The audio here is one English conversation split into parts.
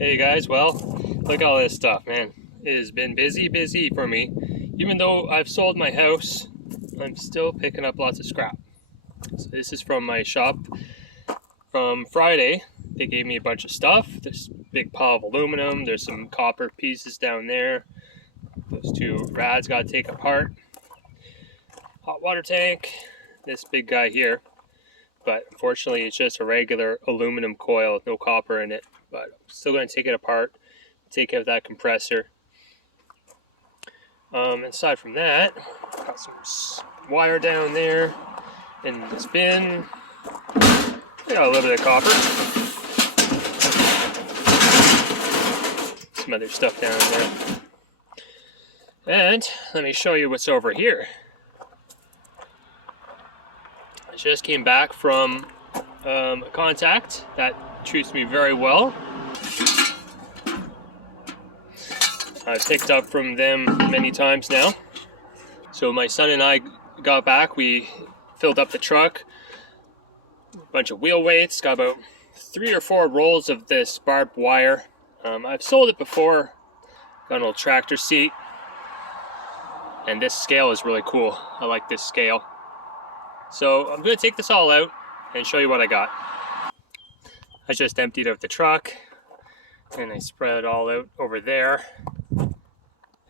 Hey guys, well, look at all this stuff, man. It has been busy for me. Even though I've sold my house, I'm still picking up lots of scrap. So this is from my shop from Friday. They gave me a bunch of stuff. This big pile of aluminum. There's some copper pieces down there. Those two rads got to take apart. Hot water tank. This big guy here. But unfortunately, it's just a regular aluminum coil, no copper in it. But I'm still going to take it apart, take out that compressor. Aside from that, got some wire down there in this bin. Got a little bit of copper. Some other stuff down there. And let me show you what's over here. I just came back from a contact that treats me very well. I've picked up from them many times now. So my son and I got back, we filled up the truck, a bunch of wheel weights, got about 3 or 4 rolls of this barbed wire. I've sold it before, got an old tractor seat, and this scale is really cool. I like this scale. So I'm going to take this all out and show you what I got. I just emptied out the truck and I spread it all out over there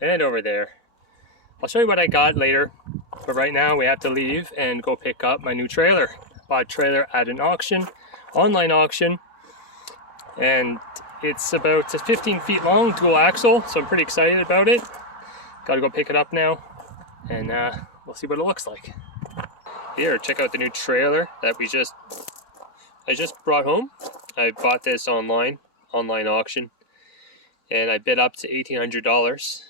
and over there. I'll show you what I got later, but right now we have to leave and go pick up my new trailer. Bought a trailer at an auction, online auction, and it's about 15 feet long, dual axle, so I'm pretty excited about it. Gotta go pick it up now, and we'll see what it looks like. Here, check out the new trailer that I just brought home. I bought this online auction, and I bid up to $1,800.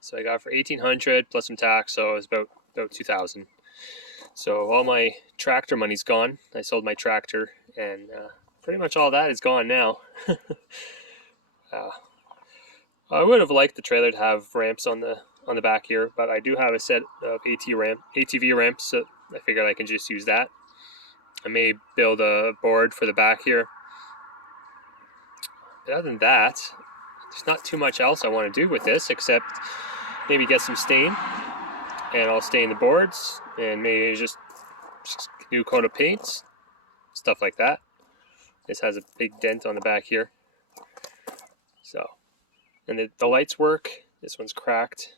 So I got it for $1,800 plus some tax, so it was about $2,000. So all my tractor money's gone. I sold my tractor, and pretty much all that is gone now. I would have liked the trailer to have ramps on the back here, but I do have a set of ATV ramps, so I figured I can just use that. I may build a board for the back here. But other than that, there's not too much else I want to do with this except maybe get some stain, and I'll stain the boards, and maybe just a new coat of paint, stuff like that. This has a big dent on the back here. So, and the lights work. This one's cracked,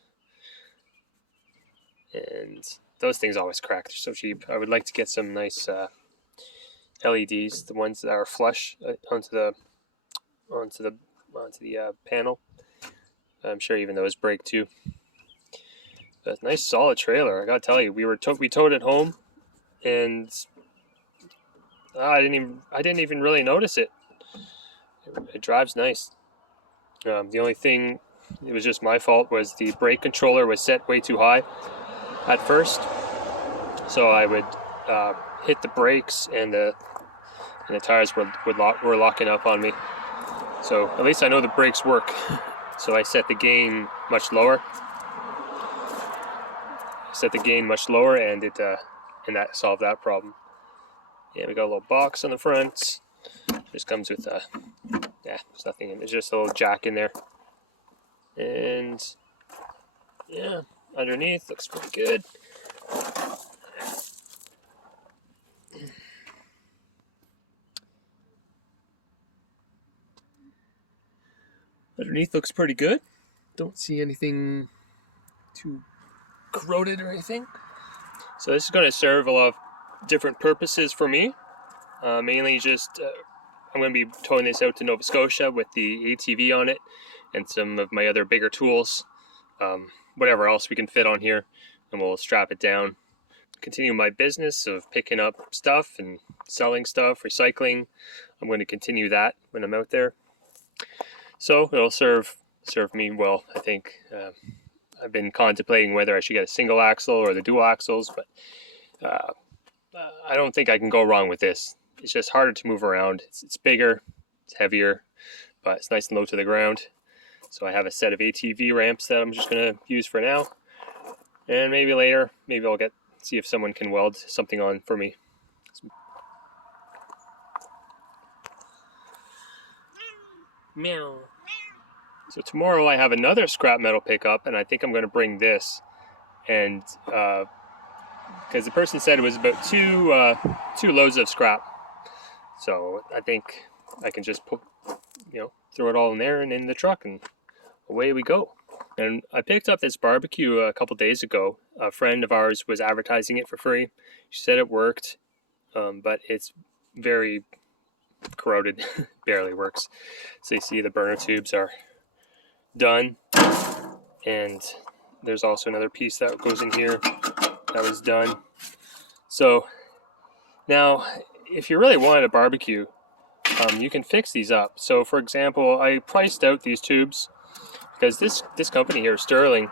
and those things always crack. They're so cheap. I would like to get some nice LEDs, the ones that are flush onto the panel. I'm sure even those break too. But nice solid trailer. I gotta tell you, we towed it home, and I didn't even really notice it. It drives nice. The only thing, it was just my fault, was the brake controller was set way too high at first. So I would hit the brakes, and the tires were locking up on me. So at least I know the brakes work. So I set the gain much lower. And that solved that problem. Yeah, we got a little box on the front. Just comes with there's nothing in it. There's just a little jack in there. And yeah, underneath looks pretty good. Underneath looks pretty good. Don't see anything too corroded or anything. So this is going to serve a lot of different purposes for me. Mainly just, I'm going to be towing this out to Nova Scotia with the ATV on it and some of my other bigger tools. Whatever else we can fit on here, and we'll strap it down. Continue my business of picking up stuff and selling stuff, recycling. I'm going to continue that when I'm out there. So it'll serve me well, I think. I've been contemplating whether I should get a single axle or the dual axles, but I don't think I can go wrong with this. It's just harder to move around. It's bigger, it's heavier, but it's nice and low to the ground. So I have a set of ATV ramps that I'm just going to use for now. And maybe later, I'll see if someone can weld something on for me. Meow. So tomorrow I have another scrap metal pickup, and I think I'm going to bring this. And because the person said it was about two loads of scrap, so I think I can just put, throw it all in there and in the truck, and away we go. And I picked up this barbecue a couple days ago. A friend of ours was advertising it for free. She said it worked, but it's very corroded. Barely works. So you see the burner tubes are done, and there's also another piece that goes in here that was done. So now, if you really wanted a barbecue, you can fix these up. So for example, I priced out these tubes because this company here, Sterling,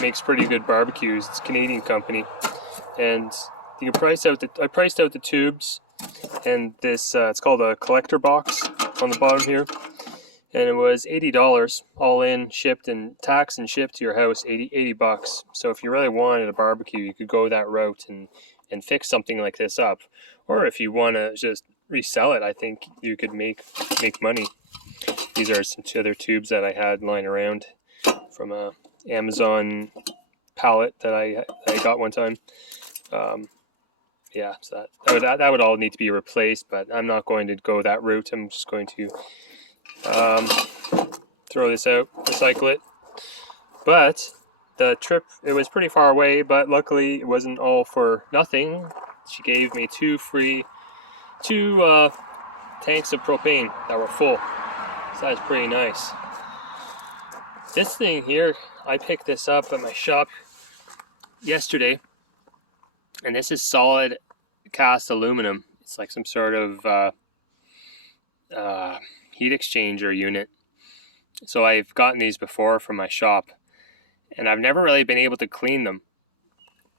makes pretty good barbecues. It's a Canadian company, and you can I priced out the tubes, and this it's called a collector box on the bottom here, and it was $80 all in, shipped and tax and shipped to your house. 80 bucks. So if you really wanted a barbecue, you could go that route and fix something like this up. Or if you want to just resell it, I think you could make money. These are some other tubes that I had lying around from a Amazon pallet that I got one time. Yeah, so that would all need to be replaced, but I'm not going to go that route. I'm just going to throw this out, recycle it. But the trip, it was pretty far away, but luckily it wasn't all for nothing. She gave me two tanks of propane that were full. So that's pretty nice. This thing here, I picked this up at my shop yesterday, and this is solid cast aluminum. It's like some sort of heat exchanger unit. So I've gotten these before from my shop, and I've never really been able to clean them.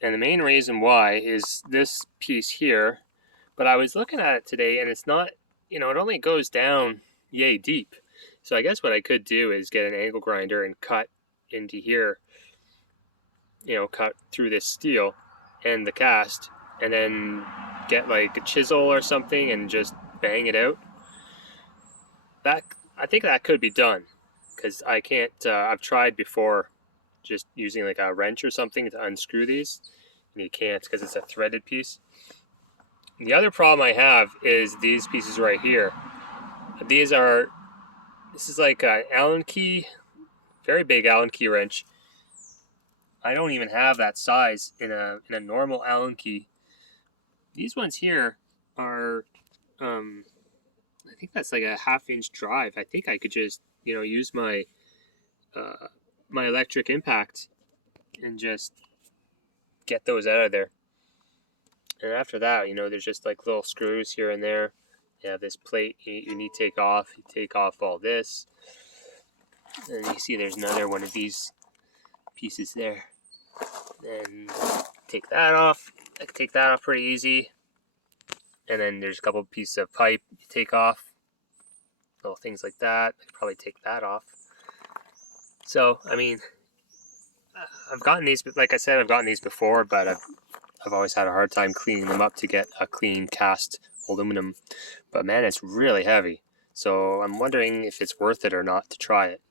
And the main reason why is this piece here. But I was looking at it today, and it's not, it only goes down yay deep. So I guess what I could do is get an angle grinder and cut into here, cut through this steel and the cast, and then get like a chisel or something and just bang it out. I think that could be done, because I can't, I've tried before just using like a wrench or something to unscrew these, and you can't because it's a threaded piece. The other problem I have is these pieces right here. This is like an Allen key, very big Allen key wrench. I don't even have that size in a normal Allen key. These ones here are, I think that's like a 1/2-inch drive. I think I could just, use my my electric impact and just get those out of there. And after that, there's just like little screws here and there. You have this plate you need to take off. You take off all this. And you see there's another one of these pieces there. Then take that off. I can take that off pretty easy. And then there's a couple pieces of pipe you take off. Little things like that. I could probably take that off. So, I mean, I've gotten these, like I said, I've gotten these before, but I've always had a hard time cleaning them up to get a clean cast aluminum. But man, it's really heavy. So I'm wondering if it's worth it or not to try it.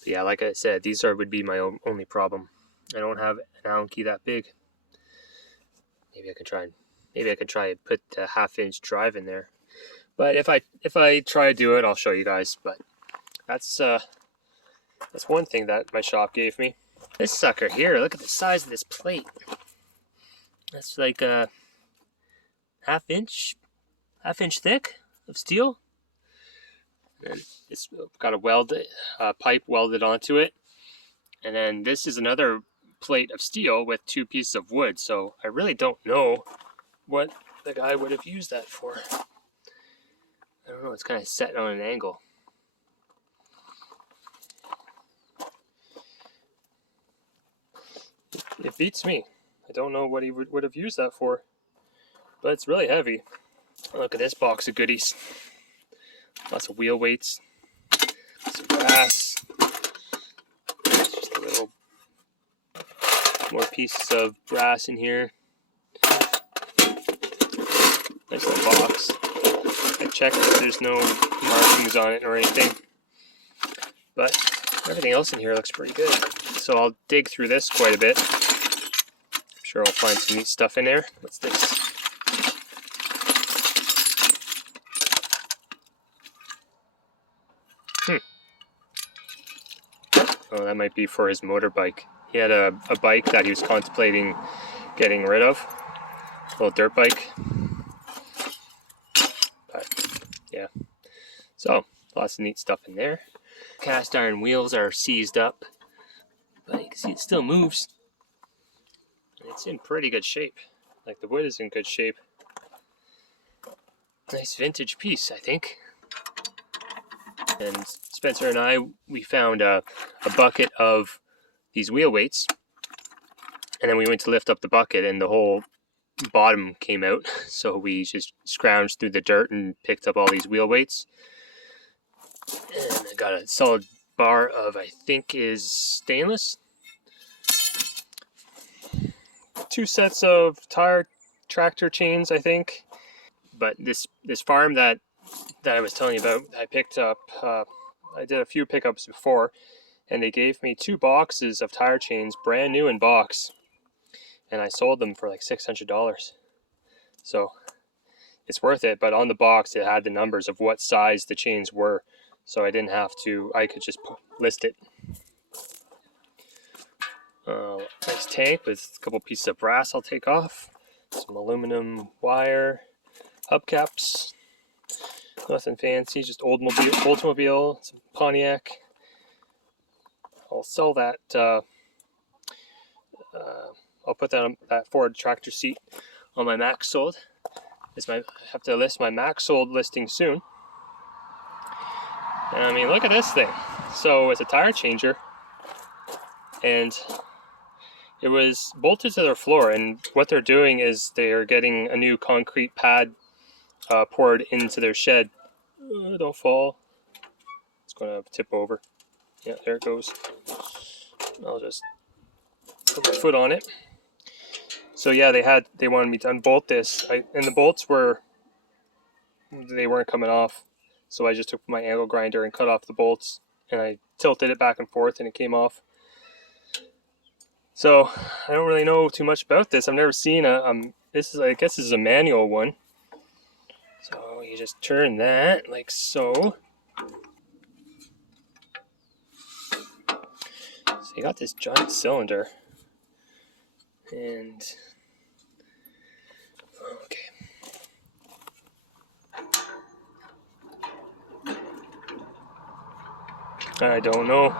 But yeah, like I said, these would be my only problem. I don't have an Allen key that big. Maybe I could try and put a 1/2-inch drive in there. But if I try to do it, I'll show you guys. But that's one thing that my shop gave me. This sucker here, look at the size of this plate. That's like a 1/2 inch thick of steel. And it's got a pipe welded onto it. And then this is another plate of steel with 2 pieces of wood. So I really don't know what the guy would have used that for. I don't know, it's kind of set on an angle. It beats me. I don't know what he would have used that for, but it's really heavy. Look at this box of goodies. Lots of wheel weights, some brass, just a little more pieces of brass in here. Nice little box. I checked that there's no markings on it or anything. but everything else in here looks pretty good. So I'll dig through this quite a bit. I'm sure I'll find some neat stuff in there. What's this? Oh, that might be for his motorbike. He had a bike that he was contemplating getting rid of. A little dirt bike. But, yeah. So, lots of neat stuff in there. Cast iron wheels are seized up. But you can see it still moves. It's in pretty good shape. Like, the wood is in good shape. Nice vintage piece, I think. And Spencer and I, we found a bucket of these wheel weights. And then we went to lift up the bucket and the whole bottom came out. So we just scrounged through the dirt and picked up all these wheel weights. And I got a solid bar of, I think, is stainless. 2 sets of tire tractor chains, I think. But this farm that I was telling you about, I picked up, I did a few pickups before, and they gave me 2 boxes of tire chains, brand new in box, and I sold them for like $600. So it's worth it, but on the box it had the numbers of what size the chains were, so I didn't have to, I could just list it. Nice tank with a couple pieces of brass I'll take off, some aluminum wire, hubcaps. Nothing fancy, just Oldsmobile, some Pontiac. I'll sell that. I'll put that Ford tractor seat on my max sold. I have to list my max sold listing soon. And I mean, look at this thing. So it's a tire changer, and it was bolted to their floor. And what they're doing is they are getting a new concrete pad poured into their shed. Don't fall. It's going to tip over. Yeah, there it goes. I'll just put my foot on it. So yeah, they wanted me to unbolt this, and the bolts weren't coming off. So I just took my angle grinder and cut off the bolts, and I tilted it back and forth, and it came off. So I don't really know too much about this. I've never seen this is, I guess this is a manual one. So you just turn that like so. So you got this giant cylinder, and okay. I don't know.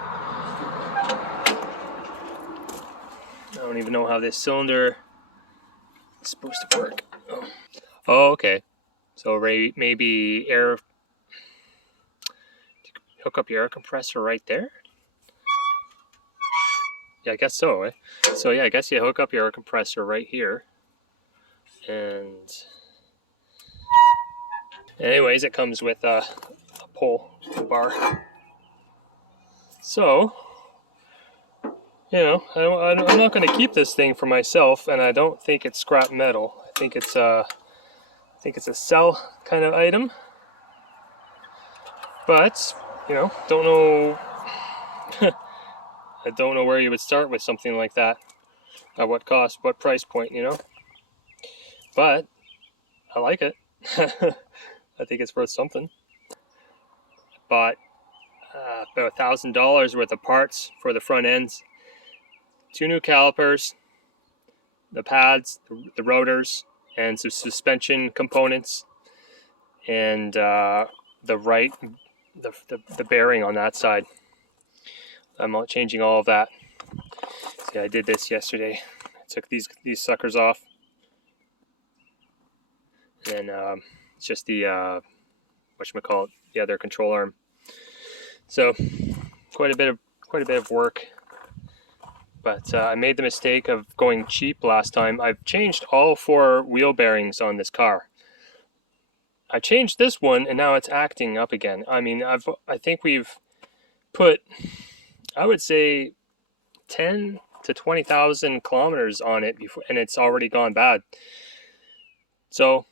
I don't even know how this cylinder is supposed to work. Oh, okay. So maybe hook up your air compressor right there? Yeah, I guess so, eh? So yeah, I guess you hook up your air compressor right here. And anyways, it comes with a pole bar. So, you know, I'm not going to keep this thing for myself, and I don't think it's scrap metal. I think it's a sell kind of item. But, you know, don't know. I don't know where you would start with something like that. At what cost, what price point, you know? But I like it. I think it's worth something. I bought about $1,000 worth of parts for the front ends. 2 new calipers, the pads, the rotors, and some suspension components, and the bearing on that side. I'm changing all of that. See, I did this yesterday. I took these suckers off, and it's just the whatchamacallit, the other control arm. So quite a bit of work. But I made the mistake of going cheap last time. I've changed all 4 wheel bearings on this car. I changed this one, and now it's acting up again. I mean, I think we've put, I would say, 10 to 20,000 kilometers on it before, and it's already gone bad. So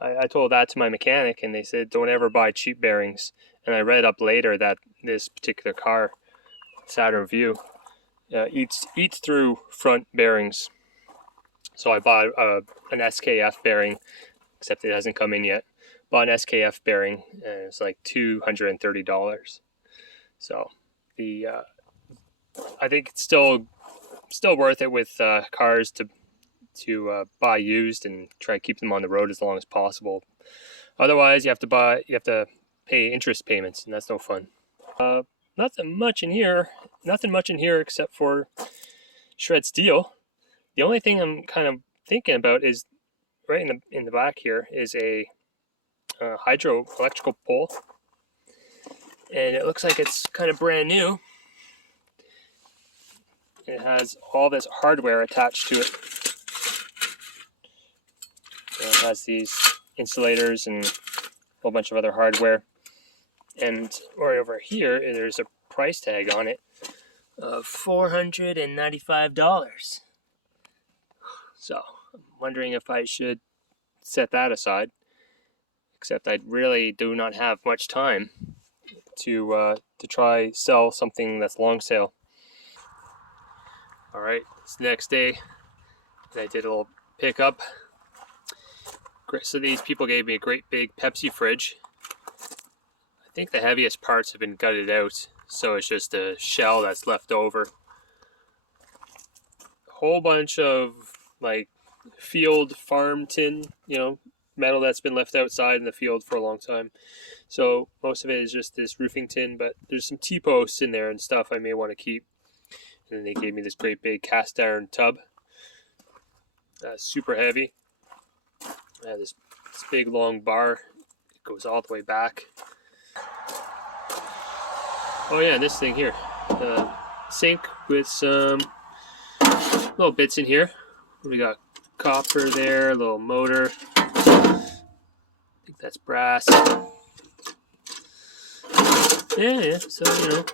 I told that to my mechanic, and they said don't ever buy cheap bearings. And I read up later that this particular car, Saturn Vue, eats through front bearings. So I bought an SKF bearing, except it hasn't come in yet. Bought an SKF bearing, and it's like $230. So the I think it's still worth it with cars to buy used and try to keep them on the road as long as possible. Otherwise, you have to pay interest payments, and that's no fun. Nothing much in here except for shred steel. The only thing I'm kind of thinking about is right in the back here is a hydro electrical pole, and it looks like it's kind of brand new. It has all this hardware attached to it. It has these insulators and a whole bunch of other hardware. And right over here, there's a price tag on it of $495. So I'm wondering if I should set that aside. Except I really do not have much time to try sell something that's long sale. All right, it's the next day, and I did a little pickup. So these people gave me a great big Pepsi fridge. I think the heaviest parts have been gutted out, so it's just a shell that's left over. A whole bunch of like field farm tin, metal that's been left outside in the field for a long time. So most of it is just this roofing tin, but there's some T-posts in there and stuff I may want to keep. And then they gave me this great big cast iron tub. Super heavy. This big long bar. It goes all the way back. Oh yeah, this thing here. Sink with some little bits in here. We got copper there, a little motor. I think that's brass. Yeah, so,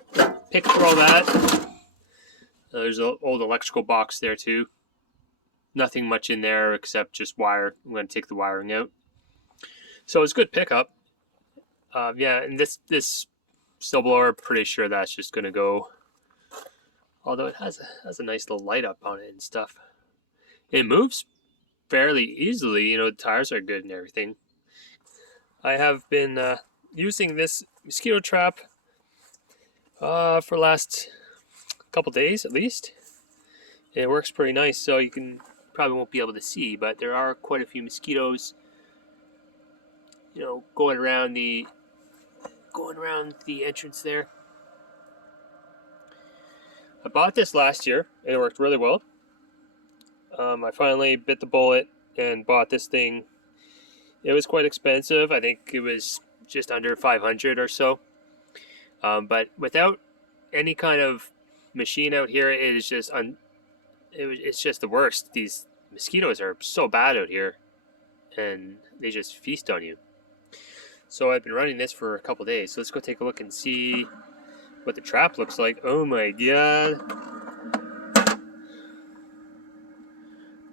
pick through all that. There's an old electrical box there too. Nothing much in there except just wire. I'm going to take the wiring out. So it's a good pickup. Yeah, and this snowblower, pretty sure that's just going to go. Although it has a nice little light up on it and stuff. It moves fairly easily. The tires are good and everything. I have been using this Mosquito Trap for the last couple days at least. And it works pretty nice, so you probably won't be able to see, but there are quite a few mosquitoes going around the entrance there. I bought this last year and it worked really well. I finally bit the bullet and bought this thing. It was quite expensive. I think it was just under $500 or so. But without any kind of machine out here, it is just it's just the worst. These mosquitoes are so bad out here, and they just feast on you. So I've been running this for a couple days. So let's go take a look and see what the trap looks like. Oh my god!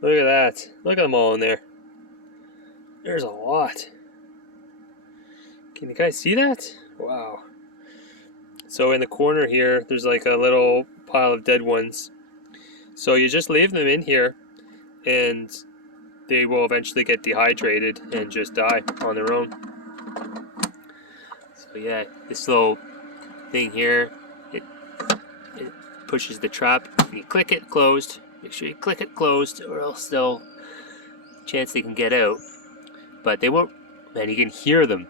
Look at that! Look at them all in there. There's a lot. Can you guys see that? Wow. So in the corner here, there's like a little pile of dead ones. So you just leave them in here, and they will eventually get dehydrated and just die on their own. So yeah, this little thing here, it pushes the trap. You click it closed. Make sure you click it closed, or else they'll chance they can get out. But they won't. Man, you can hear them.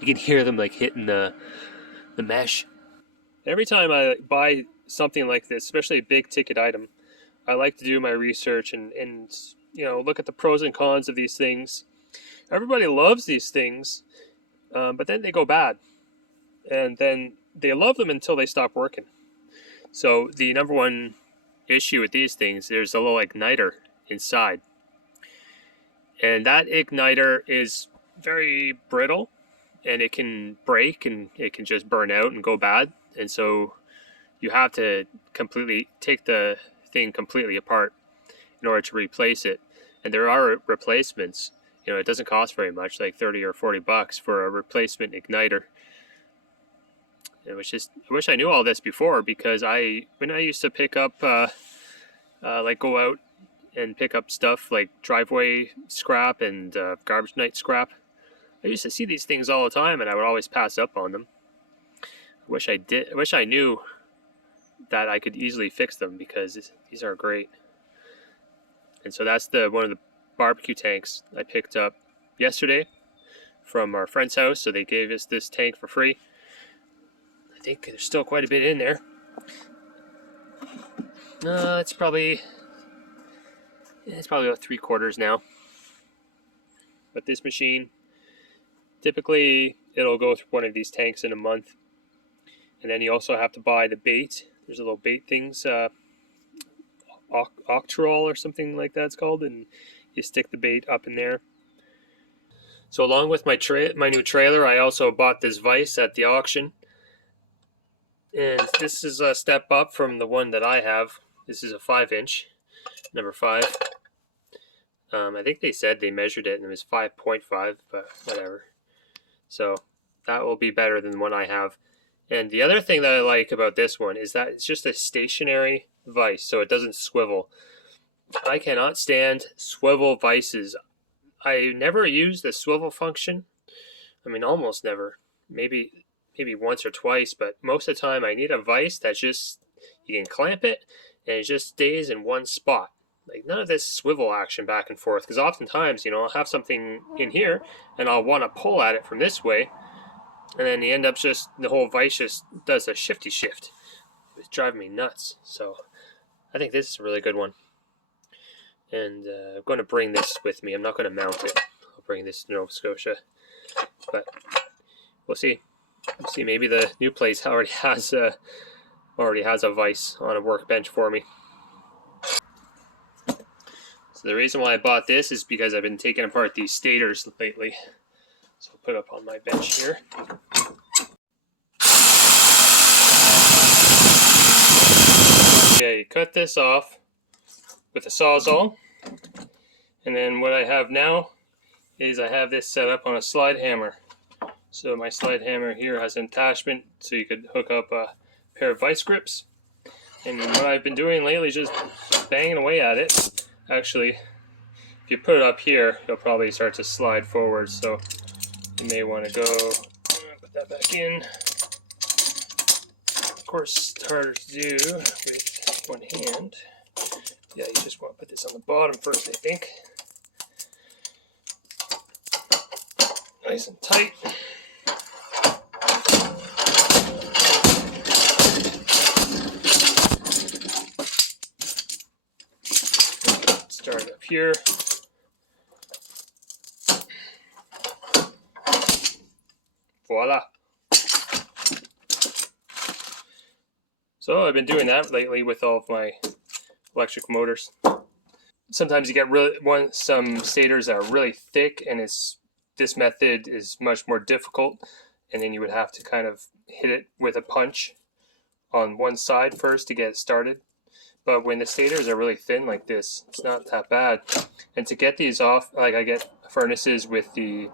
You can hear them like hitting the mesh. Every time I buy something like this, especially a big ticket item, I like to do my research and look at the pros and cons of these things. Everybody loves these things, but then they go bad, and then they love them until they stop working. So the number one issue with these things, there's a little igniter inside, and that igniter is very brittle, and it can break and it can just burn out and go bad. And so you have to completely take the thing completely apart in order to replace it. And there are replacements. You know, it doesn't cost very much, like 30 or 40 bucks for a replacement igniter. It was just, I wish I knew all this before, because when I used to pick up, like go out and pick up stuff like driveway scrap and garbage night scrap, I used to see these things all the time, and I would always pass up on them. I wish I knew that I could easily fix them, because these are great. And so that's one of the barbecue tanks I picked up yesterday from our friend's house. So they gave us this tank for free. I think there's still quite a bit in there. It's probably about 3/4 now. But this machine, typically it'll go through one of these tanks in a month. And then you also have to buy the bait. There's a little bait things, Octrol or something like that it's called, and you stick the bait up in there. So along with my new trailer, I also bought this vise at the auction. And this is a step up from the one that I have. This is a 5-inch, number 5. I think they said they measured it and it was 5.5, but whatever. So that will be better than the one I have. And the other thing that I like about this one is that it's just a stationary vise, so it doesn't swivel. I cannot stand swivel vices. I never use the swivel function. I mean, almost never. Maybe once or twice, but most of the time I need a vise that's just, you can clamp it and it just stays in one spot. Like none of this swivel action back and forth, because oftentimes, you know, I'll have something in here and I'll want to pull at it from this way, and then you end up just, the whole vise just does a shifty shift. It's driving me nuts. So I think this is a really good one. And I'm going to bring this with me. I'm not going to mount it. I'll bring this to Nova Scotia. But we'll see. We'll see, maybe the new place already has a vise on a workbench for me. So the reason why I bought this is because I've been taking apart these stators lately. So I'll put it up on my bench here. Okay, cut this off with a Sawzall. And then what I have now is I have this set up on a slide hammer. So my slide hammer here has an attachment so you could hook up a pair of vice grips. And what I've been doing lately is just banging away at it. Actually, if you put it up here, it'll probably start to slide forward. So you may want to go, put that back in. Of course, it's harder to do with one hand. Yeah, you just want to put this on the bottom first, I think. Nice and tight. Start up here. Voila. So I've been doing that lately with all of my electric motors. Sometimes you get some stators that are really thick, and this method is much more difficult, and then you would have to kind of hit it with a punch on one side first to get it started. But when the stators are really thin like this, it's not that bad. And to get these off, like I get furnaces with the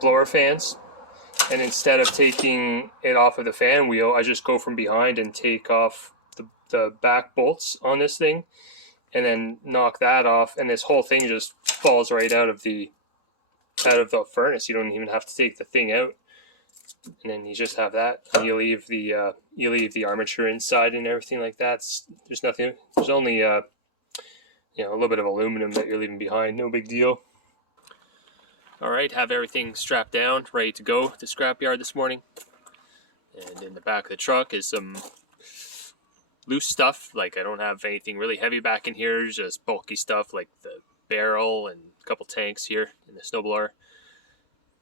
blower fans, and instead of taking it off of the fan wheel, I just go from behind and take off the back bolts on this thing, and then knock that off, and this whole thing just falls right out of the furnace. You don't even have to take the thing out, and then you just have that, and you leave the armature inside and everything like that. There's nothing. There's only a little bit of aluminum that you're leaving behind. No big deal. All right, have everything strapped down, ready to go to the scrapyard this morning. And in the back of the truck is some loose stuff. Like, I don't have anything really heavy back in here, just bulky stuff like the barrel and a couple tanks here in the snowblower.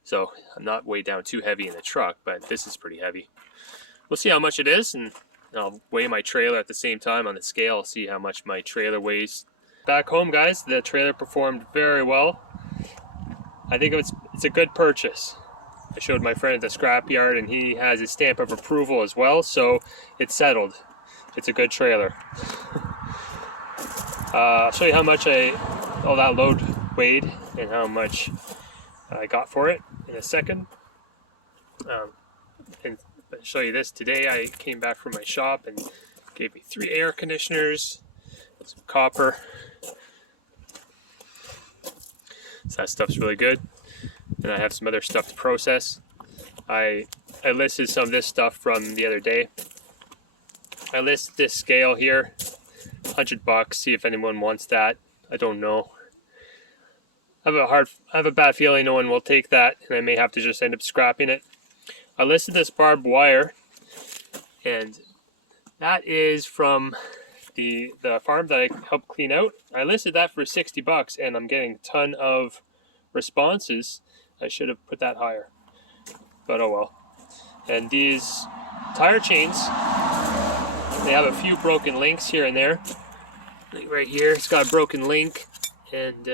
So I'm not weighed down too heavy in the truck, but this is pretty heavy. We'll see how much it is, and I'll weigh my trailer at the same time on the scale, see how much my trailer weighs. Back home, guys, the trailer performed very well. I think it's a good purchase. I showed my friend at the scrapyard, and he has his stamp of approval as well, so it's settled. It's a good trailer. I'll show you how much that load weighed and how much I got for it in a second. And I'll show you this. Today I came back from my shop and gave me 3 air conditioners, some copper. So that stuff's really good. And I have some other stuff to process. I listed some of this stuff from the other day. I listed this scale here, $100. See if anyone wants that. I don't know. I have a bad feeling no one will take that, and I may have to just end up scrapping it. I listed this barbed wire, and that is from the farm that I helped clean out. I listed that for $60, and I'm getting a ton of responses. I should have put that higher, but oh well. And these tire chains, they have a few broken links here and there. Like right here, it's got a broken link, and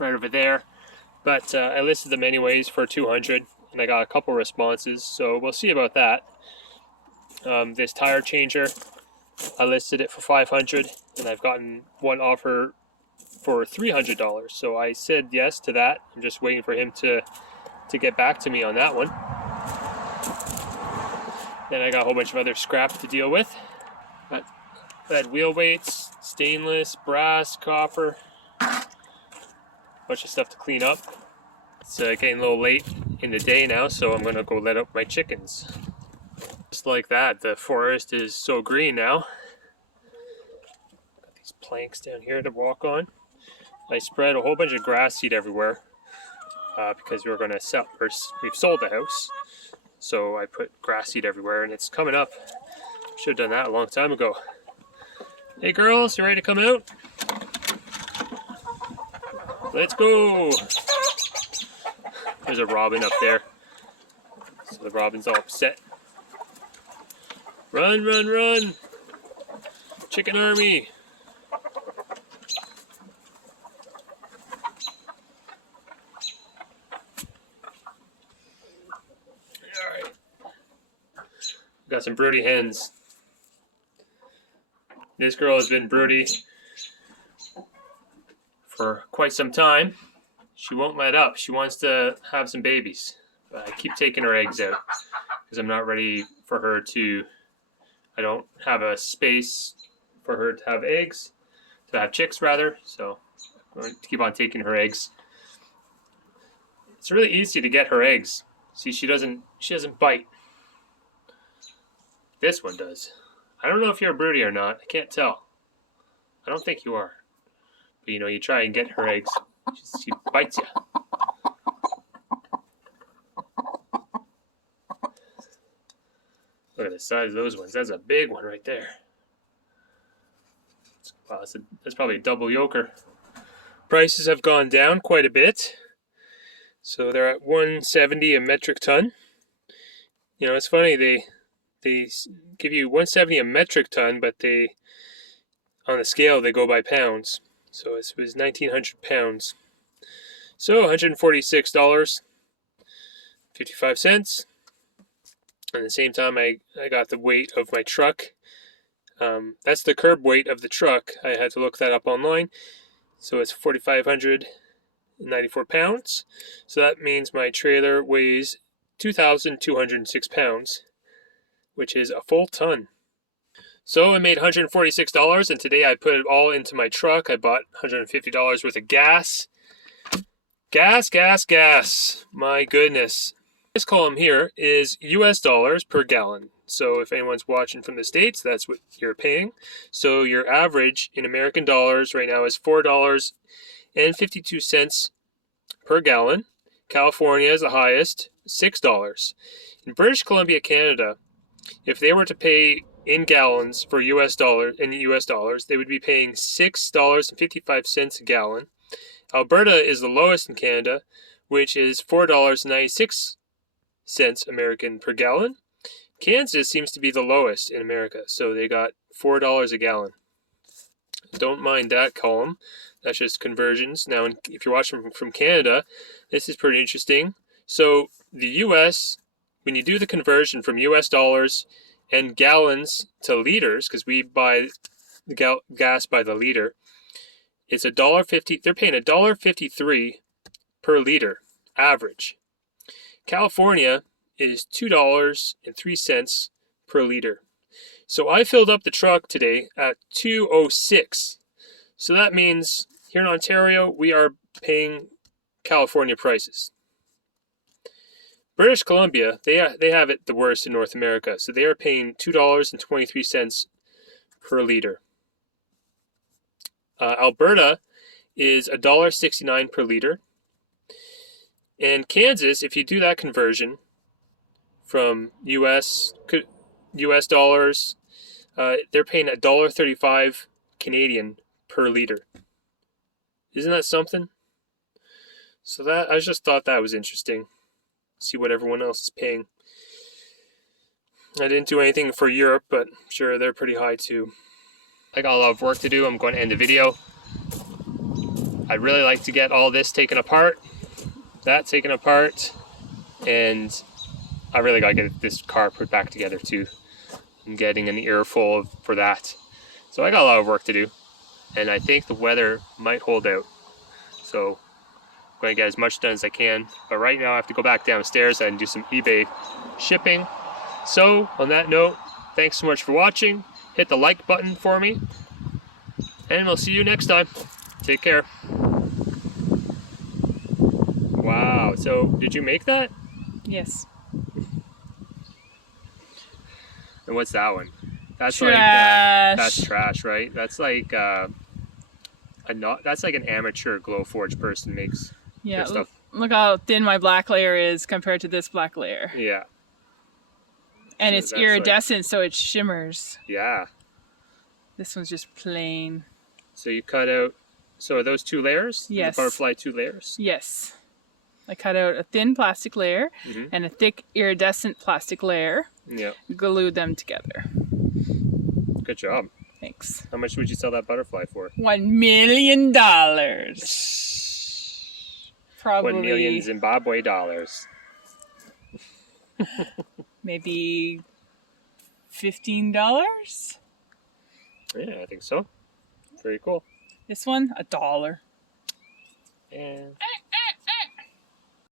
right over there. But I listed them anyways for $200, and I got a couple responses, so we'll see about that. This tire changer, I listed it for $500, and I've gotten one offer for $300. So I said yes to that. I'm just waiting for him to get back to me on that one. Then I got a whole bunch of other scrap to deal with. I had wheel weights, stainless, brass, copper, bunch of stuff to clean up. It's getting a little late in the day now, so I'm gonna go let out my chickens. Just like that, the forest is so green now. Got these planks down here to walk on. I spread a whole bunch of grass seed everywhere because we were gonna sell. We've sold the house, so I put grass seed everywhere, and it's coming up. Should have done that a long time ago. Hey girls, you ready to come out? Let's go! There's a robin up there. So the robin's all upset. Run, run, run! Chicken army! Alright. Got some broody hens. This girl has been broody for quite some time. She won't let up. She wants to have some babies. But I keep taking her eggs out because I'm not ready for her to, I don't have a space for her to have eggs, to have chicks rather, so I'm going to keep on taking her eggs. It's really easy to get her eggs. See, she doesn't bite. This one does. I don't know if you're a broody or not. I can't tell. I don't think you are. But you know, you try and get her eggs. She bites you. Look at the size of those ones. That's a big one right there. Wow, that's probably a double yoker. Prices have gone down quite a bit. So they're at $170 a metric ton. You know, it's funny, they give you $170 a metric ton, but on the scale they go by pounds. So it was 1,900 pounds. So $146.55. At the same time, I got the weight of my truck. That's the curb weight of the truck. I had to look that up online. So it's 4,594 pounds. So that means my trailer weighs 2,206 pounds, which is a full ton. So I made $146, and today I put it all into my truck. I bought $150 worth of gas. Gas. My goodness. This column here is US dollars per gallon. So if anyone's watching from the States, that's what you're paying. So your average in American dollars right now is $4.52 per gallon. California is the highest, $6. In British Columbia, Canada, if they were to pay in gallons for US dollars, they would be paying $6.55 a gallon. Alberta is the lowest in Canada, which is $4.96 American per gallon. Kansas seems to be the lowest in America, so they got $4 a gallon. Don't mind that column. That's just conversions. Now, if you're watching from Canada, this is pretty interesting. So the US, when you do the conversion from US dollars and gallons to liters, because we buy the gas by the liter, is $1.50. They're paying $1.53 per liter average. California is $2.03 per liter. So I filled up the truck today at $2.06. So that means here in Ontario, we are paying California prices. British Columbia, they have it the worst in North America. So they are paying $2.23 per liter. Alberta is $1.69 per liter. And Kansas, if you do that conversion from US dollars, they're paying $1.35 Canadian per liter. Isn't that something? So that I just thought that was interesting. See what everyone else is paying. I didn't do anything for Europe, but I'm sure they're pretty high too. I got a lot of work to do. I'm going to end the video. I'd really like to get all this taken apart, that taken apart, and I really got to get this car put back together too. I'm getting an earful for that. So I got a lot of work to do, and I think the weather might hold out. So I'm going to get as much done as I can. But right now I have to go back downstairs and do some eBay shipping. So on that note, thanks so much for watching. Hit the like button for me, and we'll see you next time. Take care. Wow, so did you make that? Yes. And what's that one? That's trash. That's trash, right? That's like that's like an amateur Glowforge person makes. Yeah, stuff. Look how thin my black layer is compared to this black layer. Yeah. And So it's that's iridescent, so it shimmers. Yeah. This one's just plain. So you cut out, so are those 2 layers? Yes. The butterfly 2 layers? Yes. I cut out a thin plastic layer Mm-hmm. and a thick iridescent plastic layer. Yeah. Glued them together. Good job. Thanks. How much would you sell that butterfly for? $1 million. Probably 1 million Zimbabwe dollars. maybe $15. Yeah, I think so. Very cool. This one, $1. And